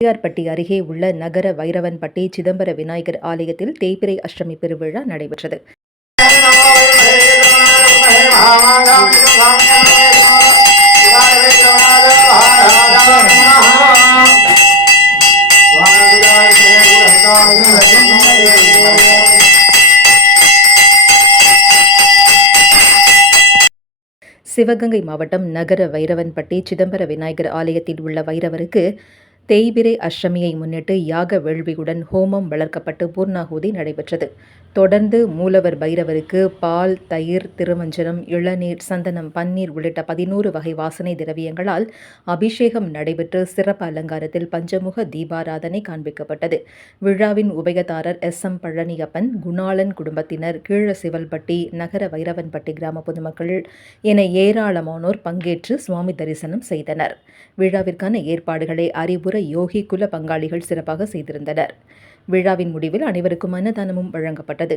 பிள்ளையார்பட்டி அருகே உள்ள நகர வைரவன்பட்டி சிதம்பர விநாயகர் ஆலயத்தில் தேய்பிறை அஷ்டமி பெருவிழா நடைபெற்றது. சிவகங்கை மாவட்டம் நகர வைரவன்பட்டி சிதம்பர விநாயகர் ஆலயத்தில் உள்ள வைரவருக்கு தேய்பிறை அஷ்டமியை முன்னிட்டு யாக வேள்வியுடன் ஹோமம் வளர்க்கப்பட்டு பூர்ணாகுதி நடைபெற்றது. தொடர்ந்து மூலவர் பைரவருக்கு பால், தயிர், திருமஞ்சனம், இளநீர், சந்தனம், பன்னீர் உள்ளிட்ட 11 வகை வாசனை திரவியங்களால் அபிஷேகம் நடைபெற்று சிறப்பு அலங்காரத்தில் பஞ்சமுக தீபாராதனை காண்பிக்கப்பட்டது. விழாவின் உபயதாரர் SM பழனியப்பன், குணாளன் குடும்பத்தினர், கீழசிவல்பட்டி, நகர வைரவன்பட்டி கிராம பொதுமக்கள் என ஏராளமானோர் பங்கேற்று சுவாமி தரிசனம் செய்தனர். விழாவிற்கான ஏற்பாடுகளை அறிவுரை யோகி குல பங்காளிகள் சிறப்பாக செய்திருந்தனர். விழாவின் முடிவில் அனைவருக்கும் அன்னதானமும் வழங்கப்பட்டது.